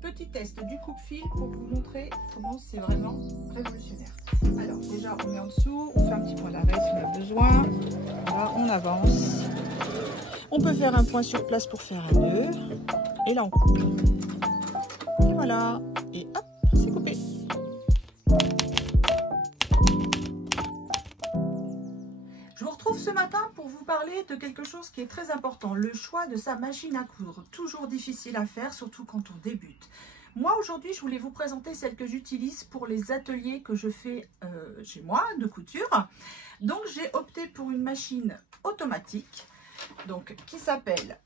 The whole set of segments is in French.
Petit test du coupe-fil pour vous montrer comment c'est vraiment révolutionnaire. Alors déjà on met en dessous, on fait un petit point d'arrêt si on a besoin. Voilà, on avance. On peut faire un point sur place pour faire un nœud. Et là on coupe. Et voilà. Et hop, c'est coupé. Je vous retrouve ce matin pour vous parler de quelque chose qui est très important, le choix de sa machine à coudre. Toujours difficile à faire, surtout quand on débute. Moi aujourd'hui, je voulais vous présenter celle que j'utilise pour les ateliers que je fais chez moi de couture. Donc j'ai opté pour une machine automatique donc, qui s'appelle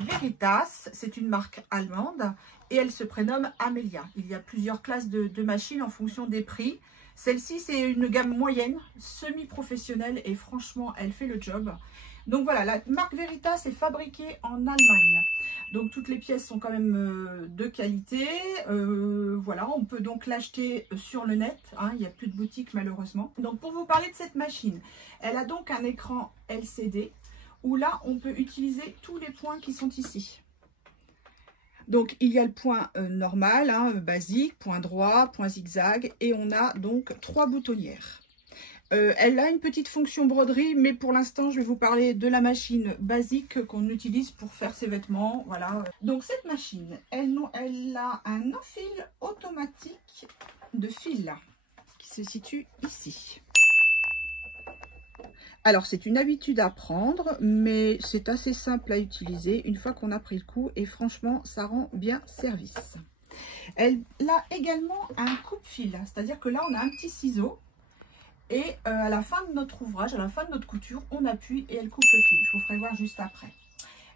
Veritas. C'est une marque allemande et elle se prénomme Amelia. Il y a plusieurs classes de machines en fonction des prix. Celle-ci, c'est une gamme moyenne, semi-professionnelle et franchement, elle fait le job. Donc voilà, la marque Veritas est fabriquée en Allemagne. Donc toutes les pièces sont quand même de qualité. Voilà, on peut donc l'acheter sur le net. Hein, il n'y a plus de boutique malheureusement. Donc pour vous parler de cette machine, elle a donc un écran LCD où là, on peut utiliser tous les points qui sont ici. Donc, il y a le point normal, hein, basique, point droit, point zigzag. Et on a donc 3 boutonnières. Elle a une petite fonction broderie, mais pour l'instant, je vais vous parler de la machine basique qu'on utilise pour faire ses vêtements. Voilà. Donc, cette machine, elle a un enfil automatique de fil qui se situe ici. Alors, c'est une habitude à prendre, mais c'est assez simple à utiliser une fois qu'on a pris le coup et franchement, ça rend bien service. Elle a également un coupe-fil, c'est-à-dire que là, on a un petit ciseau et à la fin de notre ouvrage, à la fin de notre couture, on appuie et elle coupe le fil. Je vous ferai voir juste après.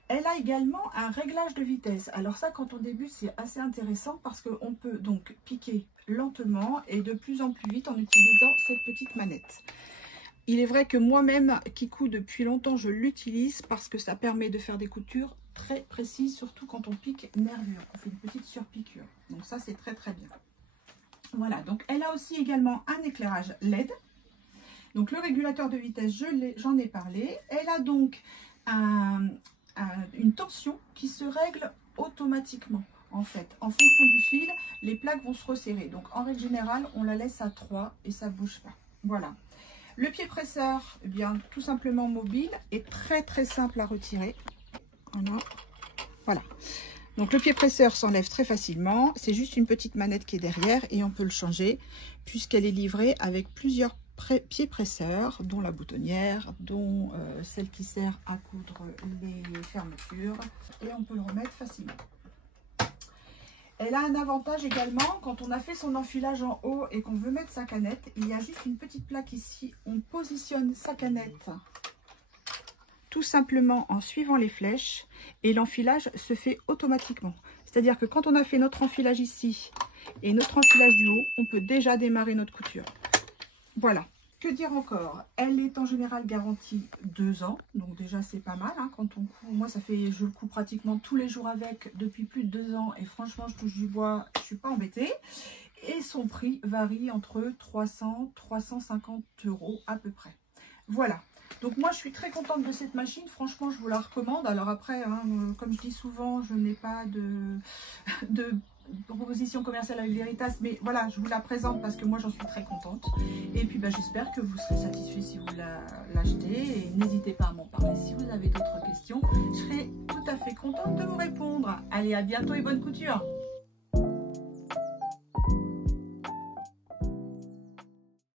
Elle a également un réglage de vitesse. Alors ça, quand on débute, c'est assez intéressant parce qu'on peut donc piquer lentement et de plus en plus vite en utilisant cette petite manette. Il est vrai que moi-même, qui couds depuis longtemps, je l'utilise parce que ça permet de faire des coutures très précises, surtout quand on pique nervure. On fait une petite surpiqûre. Donc ça, c'est très très bien. Voilà, donc elle a aussi également un éclairage LED. Donc le régulateur de vitesse, j'en ai parlé. Elle a donc une tension qui se règle automatiquement. En fait, en fonction du fil, les plaques vont se resserrer. Donc en règle générale, on la laisse à 3 et ça ne bouge pas. Voilà. Le pied presseur, eh bien, tout simplement mobile et très très simple à retirer. Voilà. Donc le pied presseur s'enlève très facilement. C'est juste une petite manette qui est derrière et on peut le changer puisqu'elle est livrée avec plusieurs pieds presseurs, dont la boutonnière, dont celle qui sert à coudre les fermetures. Et on peut le remettre facilement. Elle a un avantage également, quand on a fait son enfilage en haut et qu'on veut mettre sa canette, il y a juste une petite plaque ici. On positionne sa canette tout simplement en suivant les flèches et l'enfilage se fait automatiquement. C'est-à-dire que quand on a fait notre enfilage ici et notre enfilage du haut, on peut déjà démarrer notre couture. Voilà. Que dire encore? Elle est en général garantie 2 ans, donc déjà c'est pas mal hein, quand on coud. Moi je le couds pratiquement tous les jours avec depuis plus de 2 ans et franchement je touche du bois, je suis pas embêtée. Et son prix varie entre 300 et 350 € à peu près. Voilà, donc moi je suis très contente de cette machine, franchement je vous la recommande. Alors après, hein, comme je dis souvent, je n'ai pas de proposition commerciale avec Veritas, mais voilà, je vous la présente parce que moi j'en suis très contente. Et puis j'espère que vous serez satisfait si vous l'achetez et n'hésitez pas à m'en parler si vous avez d'autres questions, je serai tout à fait contente de vous répondre. Allez, à bientôt et bonne couture.